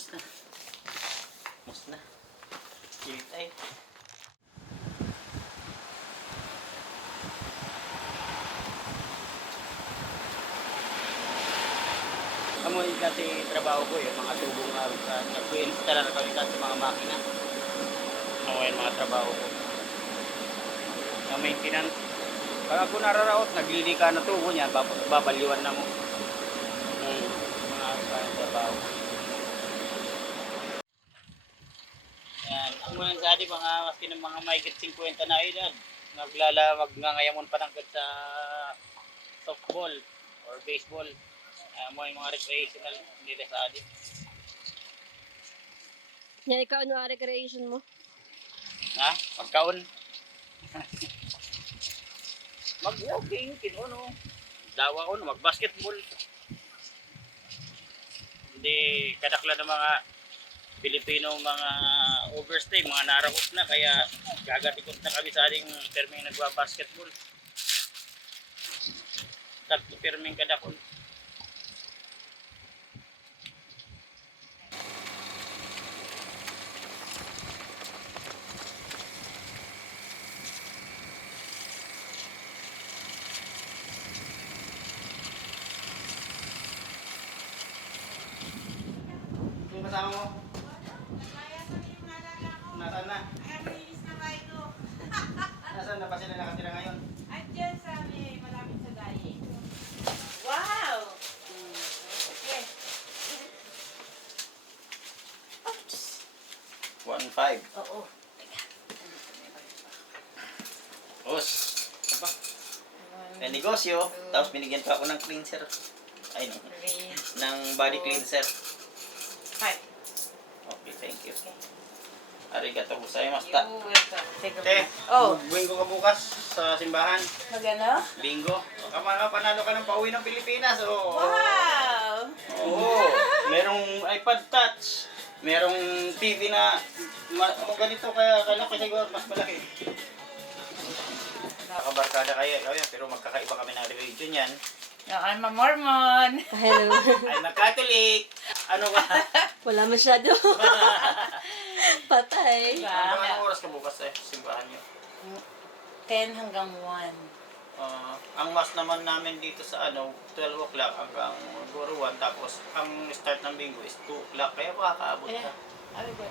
Mus na. Mus na. Kilit ay. Kamunin kasi trabaho ko yung mga tubong na nag-install na kami sa mga makina. Ano yung mga trabaho ko. Na maintenance. Pag ako nararaot, naglili ka na tubo niya, babaliwan na mo. Mga trabaho. Yan. Ang muna sa atin, mga maski ng mga mahigit 50 na edad, magnangayamon pa ng sa softball or baseball. Mo yung mga recreational nila sa atin. Yan, ikaw ano ang recreation mo? Ha? Pagkaon? Mag-walking, kinuno. Dawa ko, mag-basketball. Hindi kadakla ng mga Pilipino mga overstay, mga narakot na, kaya gagatikot na kami sa ating terming nagwa-basketball. Tatlo terming kadakon. Yung kasama mo? Nasaan na? Nasaan na pa sila nakatira ngayon? Andiyan sa may malapit sa daye. Wow! Okay. 1.5. Oo. Os. Apa? May negosyo. Tapos binigyan pa ako ng cleanser. Ay, no. Ng body cleanser. Hi. Okay, thank you. Arigato gozaimashita. You welcome. Take a Te, Oh. bingo ka bukas sa simbahan. Magano? Bingo. Panalo ka ng pauwi ng Pilipinas. Oo. Wow! Oo. Merong iPad Touch. Merong TV na ganito kaya kalaki siguro mas malaki. Nakabarkada kayo, pero magkakaiba kami ng religion yan. I'm a Mormon. Hello. I'm a Catholic. Ano ka? Wala masyado. Patay. Anong oras ka bukas simbahan niyo? 10 hanggang 1. Ang mas naman namin dito sa 12 o'clock hanggang siguro 1, tapos ang start ng bingo is 2 o'clock, kaya makakaabot ka. Abi ba?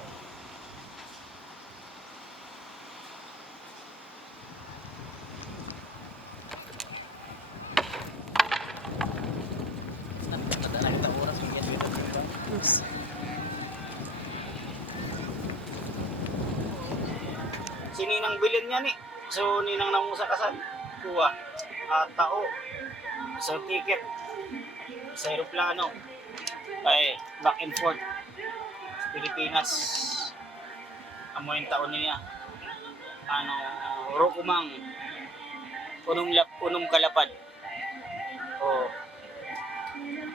Si Ninang bilin niya ni. So Ninang nangusa kasan. Kuha. Tao. So ticket. Sa aeroplano. Ay back and forth. Pilipinas. Amo yung taon niya. Rokumang. Unong kalapad. Oh.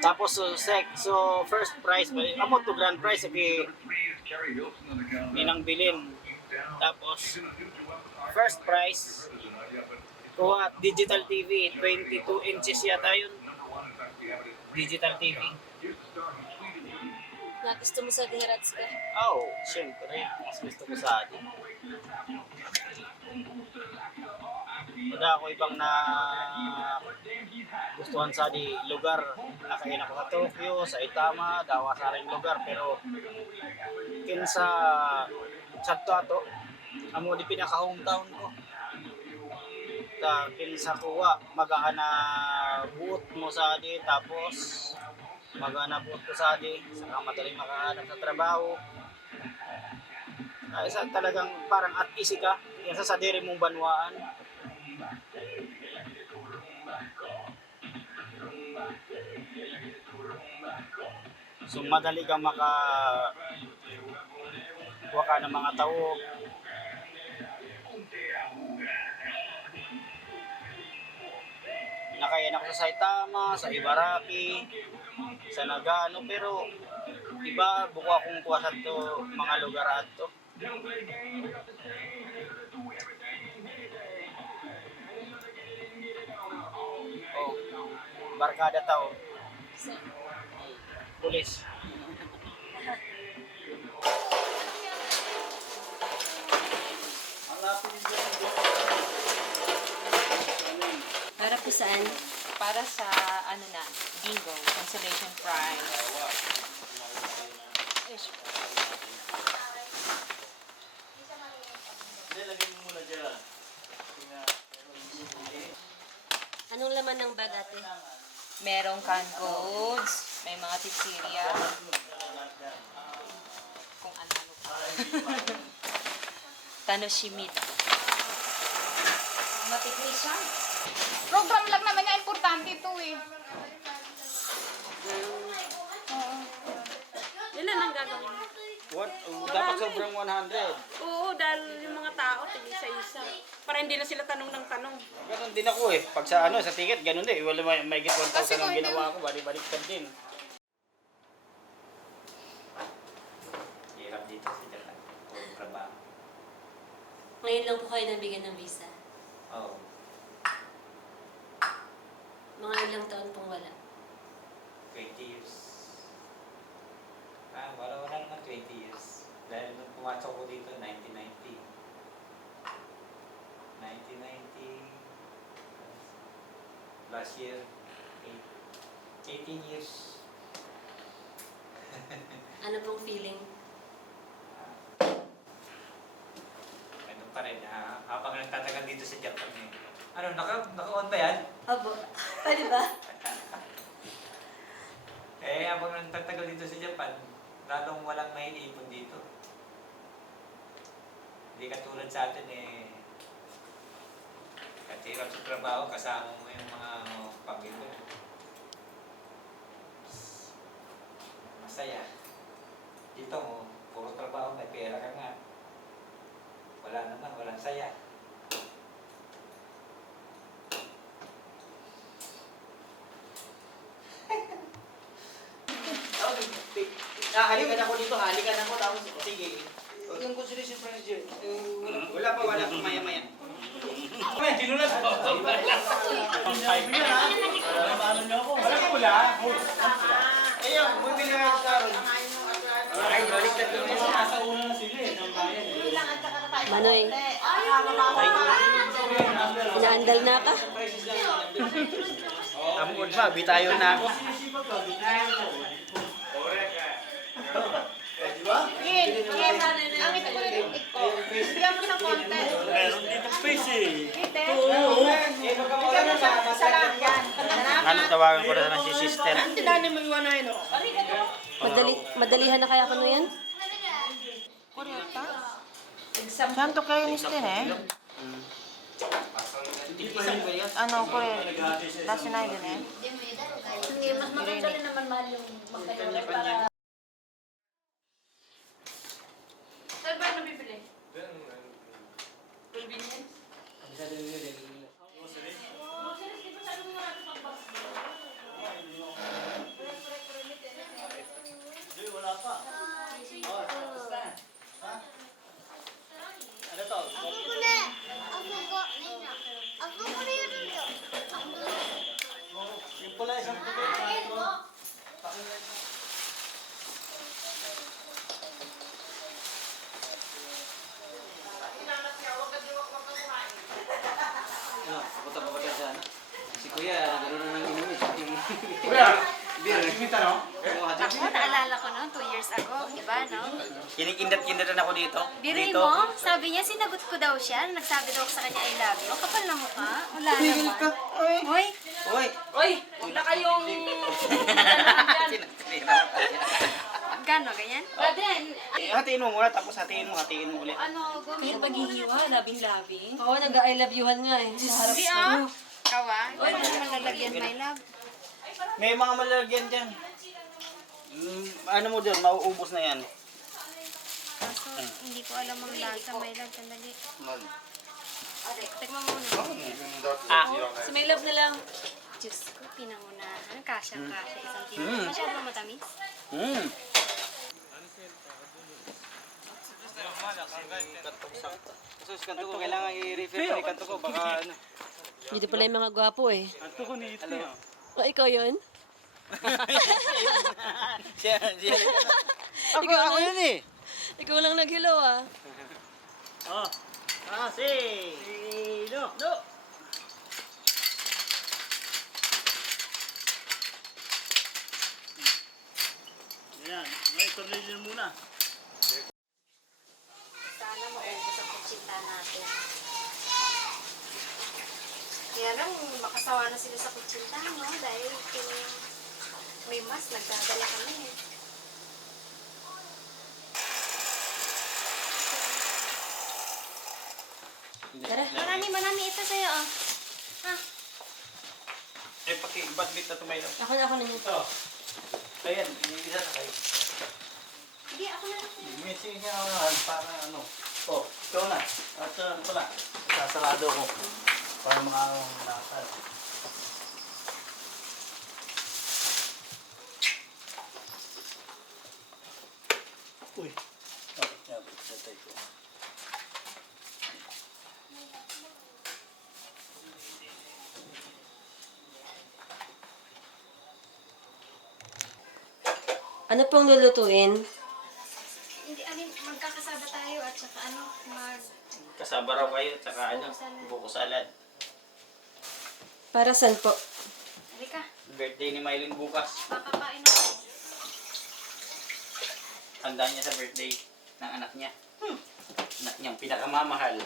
Tapos so first prize, amo to grand prize kay Ninang bilin. Tapos first prize kuha digital TV, 22 inches yata yun. Digital TV. Gusto mo sa Dherats ka? Oh, syempre. Mas gusto ko sa atin. Wala ako ibang na gustuhan sa di lugar. Nakain ako sa Tokyo, sa Itama, dawa sa ring lugar. Pero kinsa sakto ato, amo di pinaka hometown ko. Kinsa kuha, magana buot mo sa di, tapos magana buot ko sa di, saka madaling makahanap sa trabaho. Isa talagang parang at easy ka, yan sa diri mong banwaan. So madali kang kuha ka ng mga tao. Nakayan ako sa Saitama, sa Ibaraki, sa Nagano, pero iba buko akong kuha sa to mga lugar ato. Oh, barkada tao. Pulis. Para po saan? Para sa, ano na, bingo, consolation prize. Anong laman ng bag, ate? Merong canned goods, may mga titsirya. Kung ano-ano pa. Tanoshimita. Matikli siya. Program lang naman niya, importante ito eh. Ilan ang gagawin? What? Dapat sobrang 100. Oo, dahil yung mga tao, tig-isa-isa. Para hindi na sila tanong ng tanong. Ganun din ako eh. Pag sa ano, sa ticket, ganun din. Wala may get 1,000 Kasi ang kung hindi- ginawa ko, balik-baliktad din. Hirap dito sa Japan. Puro trabaho. Ngayon lang po kayo nabigyan ng visa. Oo. Mga ilang taon pong wala. 20 years. Wala naman 20 years. Dahil nung pumasok ko dito, 1990. 1990. Last year, 18 years. Ano pong feeling? Ganun pa rin. Habang nagtatagal dito sa Japan eh. Ano, naka-on ba yan? Abo. Pwede ba? Eh, habang nagtatagal dito sa Japan, lalong walang maiipon dito. Hindi katulad sa atin eh. Katirap sa trabaho, kasama mo yung mga pamilya. Masaya. Dito mo, puro trabaho, may pera ka nga. Wala naman, walang saya. Halikan ako dito, halikan ako, tapos sige. Yung consolation prize dyan, wala pa, maya-maya. Sinulat ko. Wala ko wala. Ayun, bumili nga yung karon. Ay, baliktad ko na nasa una na sila eh. Manoy, inaandal na ka? Amod ba, bitayo na ako. Ang ito ko rin ko. Bigyan mo ng konti. Meron dito space eh. Ite. Bigyan mo sa lang yan. Ano tawagan ko na si sister? Madalihan na kaya kuno yan? Santo kayo ni Stin eh. Isang ba yun? Ano ko eh. Last night din eh. Hindi, mas maganda rin naman mahal yung magkayo para... Saan ba nabibili? Convenience? Ano to? Yung pula isang Pupunta pa ba dyan sana? Si Kuya, nagano na ng inumin. Kuya! Beer. Kita no? Ako, naalala ko noon, 2 years ago, diba, no? Kinikindat-kindatan ako dito. Biri mo, sabi niya, sinagot ko daw siya, nagsabi daw ako sa kanya, I love you. Kapal na mukha, wala naman. Hoy, Uy! Uy, huwag na kayong... gano, ganyan? Hatiin mo muna, tapos hatiin mo ulit. Ano, Kaya paghihiwa, labing-labing. Oo, nag-I love you-han nga eh. Sa harap Hindi sa ah. ano. Kawa, hindi mo naman lalagyan, my love. May mga malalagyan dyan. Ano mo dyan, mauubos na yan. Kaso, hindi ko alam ang lasa, my love, sandali. Tikman muna. Si may love na lang. Diyos ko, pinangunahan. Kasya-kasya, isang kilo. Masyadong matamis. Sus, kanto ko, kailangan i-refill ko yung kanto ko, baka ano. Dito pala yung mga gwapo eh. Ato ko ni ito yun. O, ikaw yun? Siya. Ako yun eh. Ikaw lang nag-hello ah. Oh. Sino? No. Ayan. Ngayon, tornilyo muna. Sana maubos ang kutsinta natin. Kaya lang, makasawa na sila sa kutsinta, no? Dahil may mas, nagdadala kami eh. Tara. Marami ito sa'yo, oh. Eh, paki-badbit na tumayo. Ako na niyo. Ito. Ayan, isa na kayo. Sige, ako na lang. Missing niya ako para ano. Oh, ikaw na. At ano pala, sasarado ko. Para makakalasan. Uy. Bakit nga ba ito ko? Ano pong lulutuin? Hindi, magkakasaba tayo at saka Kasama raw kayo, tsaka ano, buko salad. Para saan po? halika, Birthday ni Mylene bukas. makakain ako. Handa niya sa birthday ng anak niya. Anak niyang pinakamamahal.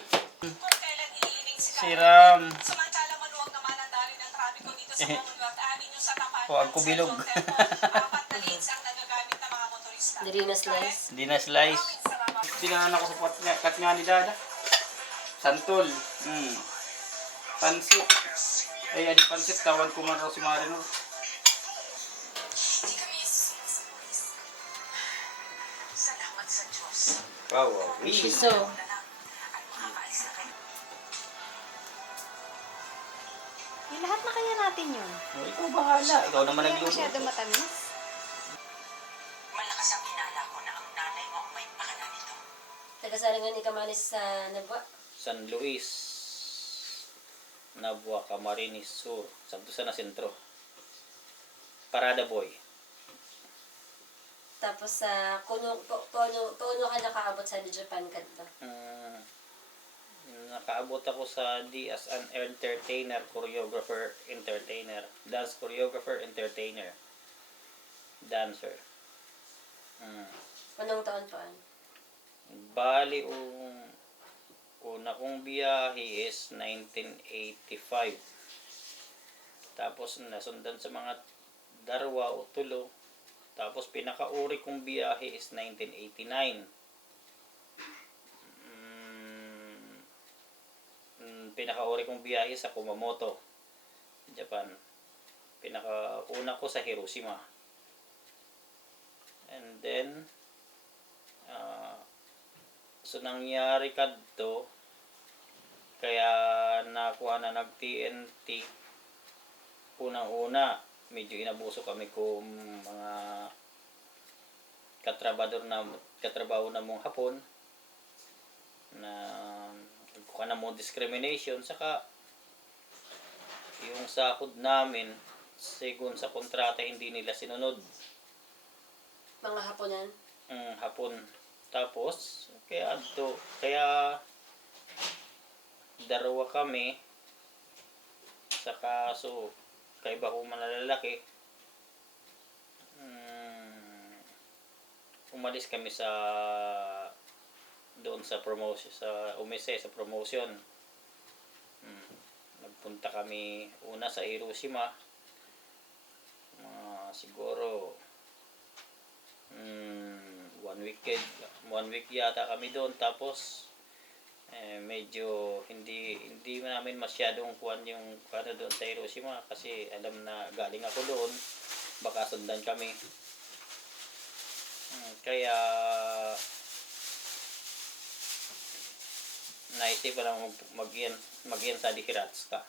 Si Ram. Samantala maluwag naman ang daloy ng trapiko dito sa Commonwealth Avenue sa tapat Huwag ko bilog. Apat na lanes ang nagagamit ng mga motorista. Hindi na slice. Hindi na slice. Tinahan ako sa kat nga ni Dada. Santol. Pansit. Ay, adi pansit. Tawan ko man raw si Marino. Salamat sa Diyos. Wow, wow. Shiso. Yung lahat na kaya natin yun. Oh, ikaw bahala. Ikaw naman Hindi nagluto. masyado matamis. Malakas ang hinala ko na ang nanay mo ang may pakana nito. Tagasalangan ni Kamalis sa Nabwa. San Luis. Nabua, Camarines Sur. Sabto sa na sentro. Parada Boy. Tapos sa kuno ka nakaabot sa Japan kadto. Nakaabot ako sa D as an entertainer, choreographer, entertainer. Dance choreographer, entertainer. Dancer. Anong taon pa? Bali, una kong biyahe is 1985. Tapos nasundan sa mga darwa o tulo. Tapos pinakauri kong biyahe is 1989. Pinakauri kong biyahe sa Kumamoto, Japan. Pinakauna ko sa Hiroshima. And then, so nangyari kadto, kaya nakuha na nag-TNT. Unang-una, medyo inabuso kami kung mga katrabaho na mong Hapon na nagkuha na mo discrimination, saka yung sahod namin sigon sa kontrata hindi nila sinunod. Mga Haponan? Hapon. Tapos kaya darawa kami sa kaso kaiba ko malalaki. Umalis kami sa doon sa promotion, sa umise sa promotion. Nagpunta kami una sa Hiroshima. Siguro 1 week yata kami doon. Tapos medyo hindi namin masyadong kuwan yung doon sa Hiroshima kasi alam na galing ako doon, baka sundan kami. Kaya naisipan lang mag-iyan sa Dihiratska.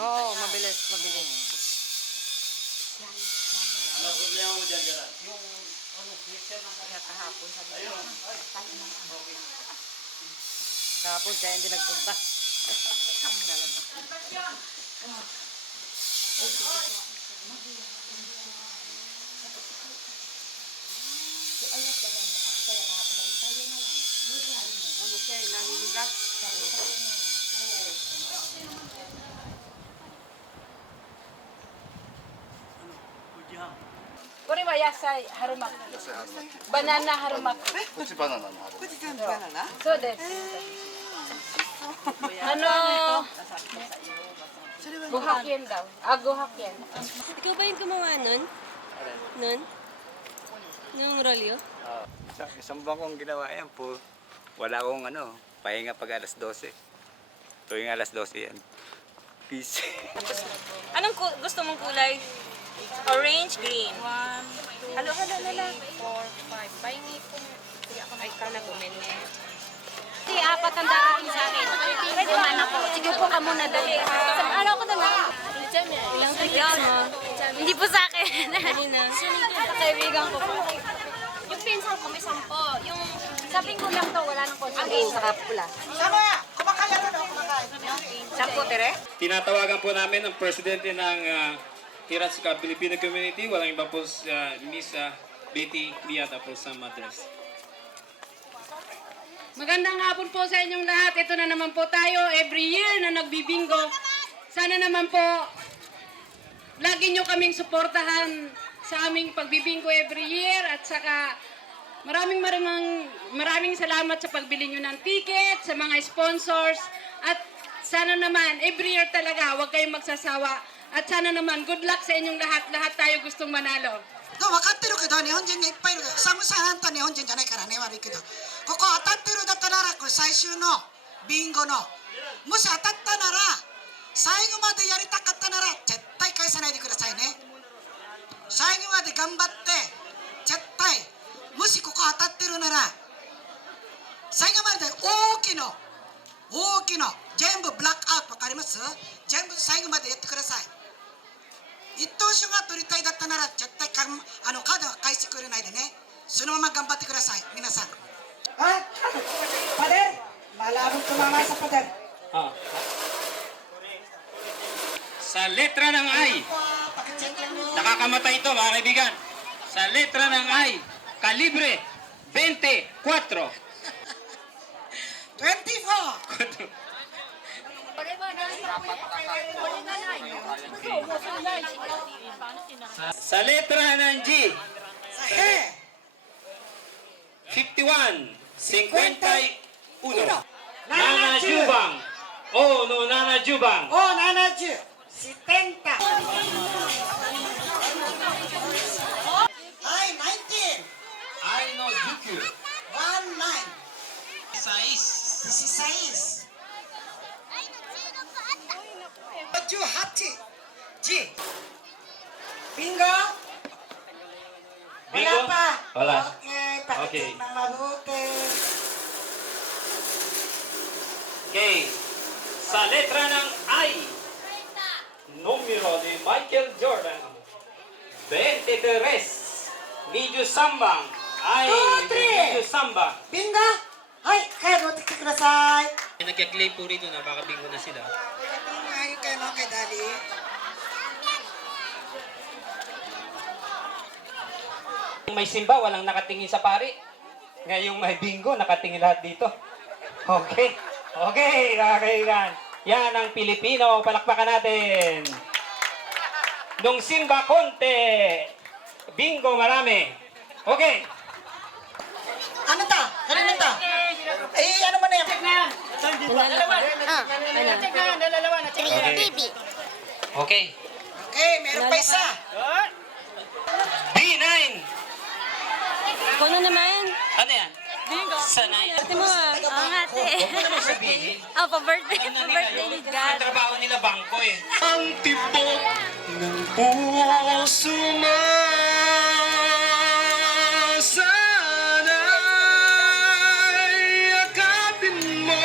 Oo, mabilis, mabilis. Ano problema mo dyan, Gerard? Kaya kahapon sabi ko, tayo na nga. Kahapon siya hindi nagpunta. Kami na lang. Ano siya, naninigas? Kuri wa yasay harumak. Banana harumak. こっちバナナのある。 So des. Ano? Guhakyen daw. Guhakyen. Ikaw ba yung gumawa nun? Nun? Nung rolyo? Isang buwan kong ginawa yan po. Wala akong pahinga pag alas 12. Tuwing alas 12 yan. Peace. Anong gusto mong kulay? Orange, green. 1, 2, halo, 4, 5. Pahingi ko. Ay, kala ko, Si apat ang darating sa akin. Pwede man ako. Sige po ka muna dali. Ano ko na lang? Ilang yun. Hindi po sa akin. Sa kaibigan ko po. Yung pinsan ko may 10. Yung sabi ko lang to, wala nang consume. Saka pula. Sampo, tere? Tinatawagan po namin ang presidente ng Hiratsuka Filipino Community. Walang iba po Miss Betty Liata po sa Madras. Magandang hapon po sa inyong lahat. Ito na naman po tayo every year na nagbibingo. Sana naman po lagi nyo kaming suportahan sa aming pagbibingo every year at saka maraming salamat sa pagbili nyo ng ticket, sa mga sponsors at sana naman every year talaga huwag kayong magsasawa at sana naman good luck sa inyong lahat tayo gustong manalo. 分かってるけど日本人がいっぱいいる寒さあんた日本人じゃないからね悪いけどここ当たってるだったならこれ最終のビンゴのもし当たったなら最後までやりたかったなら絶対返さないでくださいね最後まで頑張って絶対もしここ当たってるなら最後まで大きの全部ブラックアウト分かります全部最後までやってください一等賞が取りたいだったなら絶対カードは返してくれないでねそのまま頑張ってください皆さんはいパデルmalabong tumama sa pader Sa letra ng I, nakakamatay ito mga kaibigan. Sa letra ng I, kalibre 24. 24 Sa letra ng G, sa he 51. 51. Nana Jubang. Oh no, Nana Jubang. o 70 70 はい19 I know Juku. 19 16 18 G bingo wala Bingo? pa Wala. okay Okay. pakitin ng mabuti Okay. Sa letra ng I, numero ni Michael Jordan. 23. Medyo sambang. Ay, medyo sambang. bingo はいカード持ってきてください Nagka-claim po rito na baka bingo na sila. Ngayon kayo no kay Daddy May simba, walang nakatingin sa pari. Ngayong may bingo, nakatingin lahat dito. Okay. Okay, kakaigan. Yan ang Pilipino. Palakpakan natin. Nung simba, konti. Bingo, marami. Okay. ano ta? Kanina ta? Ano ba na yan? TV. Okay. Okay, meron pa isa B9. Ikaw na naman. Ano yan? Sanay. Ate mo ah. Oo nga, te. Huwag mo naman sabihin. Oh, pa-birthday. Ano nila Pa-birthday yun? ni Ang God. trabaho nila bangko eh. Ang tibok ng puso mo sana'y yakapin mo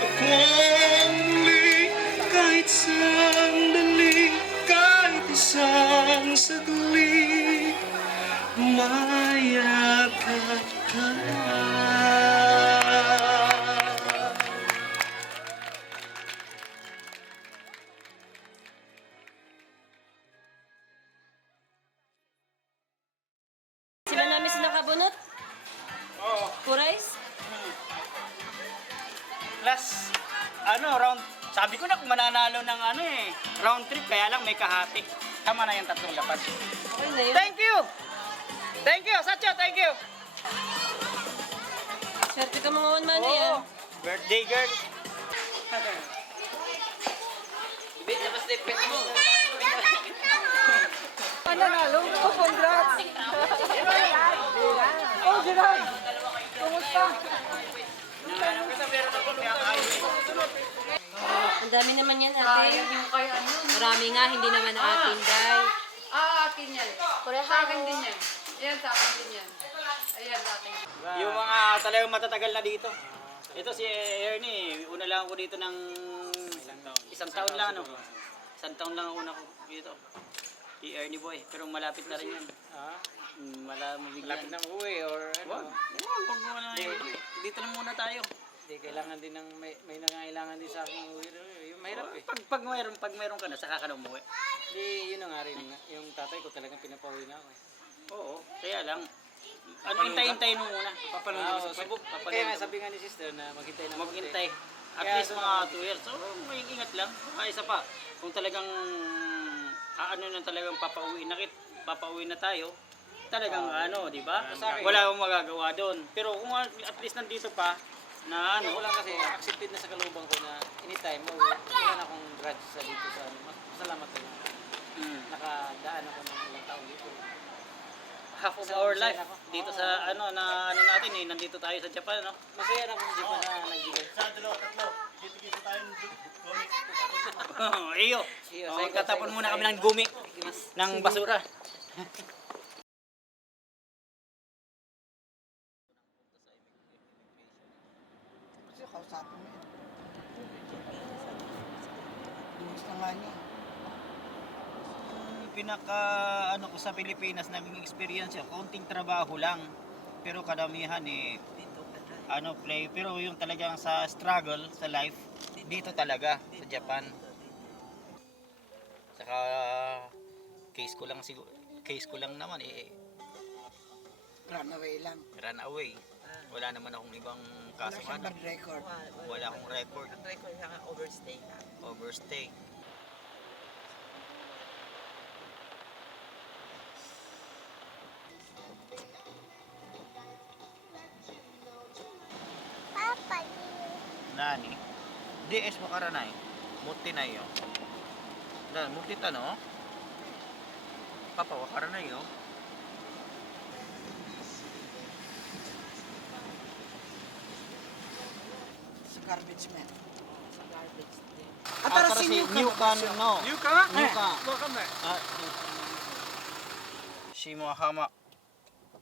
akong sabi ko na kung mananalo ng round trip, kaya lang may kahati. Tama na yung 3 lapad. Okay na yun. Thank you! Thank you, Sacho, thank you! Swerte ka mga one man na yan. Birthday girl. Nanalo ko, congrats! Oh, Gerard! Kumusta? Ang dami naman yan, ate. Marami nga, hindi naman ang atin, Day. Akin yan. Sa akin din yan. Yan, sa akin din yan. Ayan, sa akin. Yung mga talagang matatagal na dito. Ito si Ernie, una lang ako dito ng isang taon lang, no? Isang taon lang ako una ko dito. Si Ernie Boy, pero malapit na rin yan. Malapit na uwi or ano? Huwag mo na dito lang muna tayo. Hindi, kailangan din ng may nangailangan din sa akin uwi. Yung mahirap eh. Pag mayroon ka na, saka ka na umuwi. Hindi, yun na nga rin. Yung tatay ko talagang pinapauwi na ako eh. Oo, kaya lang. Hintay-hintayin mo muna. Kaya nga sabi nga ni sister na maghintay na Maghintay. At Kaya least mga 2 years. So, may ingat lang. Isa pa, kung talagang talagang papauwi na tayo, talagang di ba? Wala akong magagawa doon. Pero kung at least nandito pa, na Ako lang kasi accepted na sa kalubang ko na anytime mauwi. Wala na akong grudge sa dito sa Masalamat lang. Nakadaan ako ng ilang taon dito. half of our life dito sa natin nandito tayo sa Japan, no? Masaya na kung di pa na nagbigay. Iyo. Tatapon muna kami ng gumi ng basura. Kasi kausapin mo yun. Gusto nga niya. Pinaka ko sa Pilipinas naging experience konting trabaho lang. Pero kadamihan play, pero yung talagang sa struggle sa life dito talaga sa Japan. Saka case ko lang naman Runaway lang. run away. Wala naman akong ibang kaso. Wala siyang bad record. Wala akong record. Ang record lang overstay. Overstay. Nani? DS makaranay. Muti na yo. Dan muti ta no? Papa wakaranay yo. Sa garbage man. New can no. New ka? New ka. Welcome back.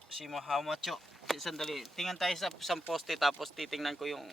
Shimohama cho. Sandali. Tingnan tayo sa isang poste tapos titingnan ko yung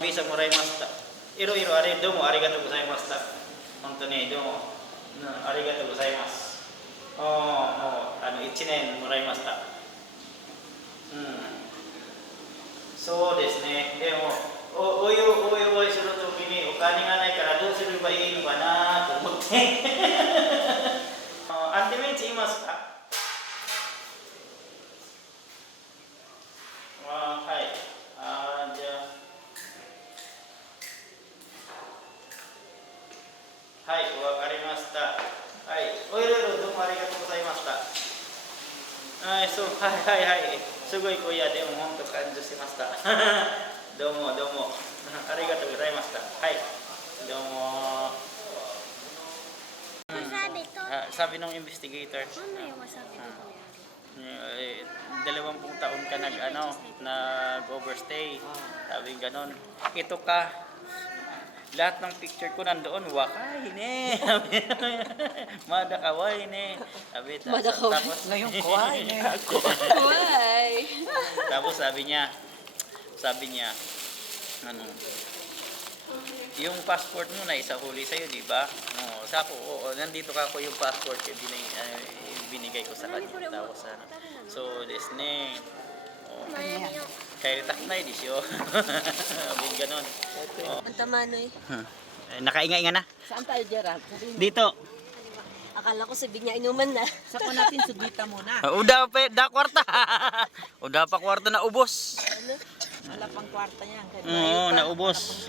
Bisa moraimashita. Iro-iro are domo arigatou gozaimashita. Honto ne domo. Arigatou gozaimasu. 1年もらいました。そうですね。でもお祝いするときにお金がないからどうすればいいのかなと思って。アンテメンチ言いますか？はい。じゃあ。はい、わかりました。はい、おいろいろどうもありがとうございました。はい、はい。すごい声やでも本当感動しました。どうもありがとうございました。はい、どうも。Sabi to Sabi nung investigator, Ano yung masabi ko? 20 taon ka nag-overstay. Sabi ganon. Ito ka. Lahat ng picture ko nandoon, wakay ne. Madakaway ne. Sabi, tapos Ngayon, kuhay ne. Why? tapos sabi niya, ano, yung passport mo na isahuli sa'yo, di ba? No, sako, oo, nandito ka ko yung passport ko, binigay ko sa kanya. Tapos, so, desne, kaya ritak na, edisyo. Sabi ganon. Ang tamanoy. Nakaingay nga na. Saan tayo, Gerald? Dito. Akala ko sabi niya inuman na. Saka natin sudita muna. Uda kwarta. Uda pa kwarta na ubos. Wala pang kwarta niyan. Oo, naubos.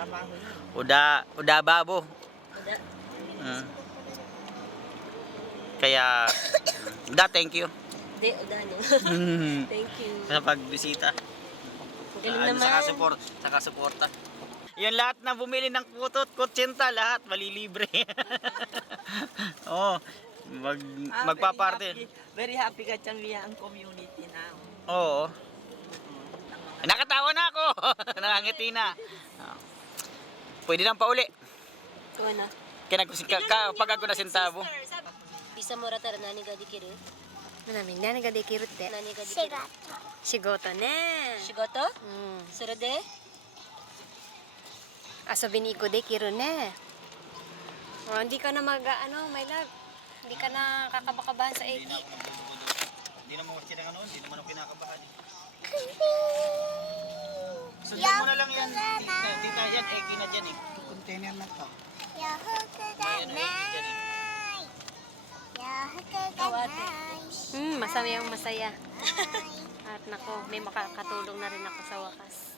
Uda babo. Uda. Kaya, thank you. Hindi, uda no. Thank you. Sa pagbisita. Galing naman. Saka suporta. Yung lahat na bumili ng kutsenta, lahat malilibre. Oo. Magpaparte. Very happy ka dyan via ang community na. Oo. Nakatawa na ako. Nakangiti na. Pwede nang pauli. So, ano? Pag ako na sentavo. Bisa mo rata nani ga dikiru? Nani ga dekiru te? Nani ga dikiru? Shigoto ne. Shigoto? Sure de? Asobi ni iko dekiru ne. Oh, hindi ka na my love. Hindi ka na kakabakabahan sa Hindi eki. na ako nagdudugo. Hindi naman ako kinakabahan. Hindi naman ako kinakabahan. Sundan mo na lang yan. Tita, yan, eki na dyan eh. Container na to. Ayan, eki dyan eh. Masayang masaya. At nako, may makakatulong na rin ako sa wakas.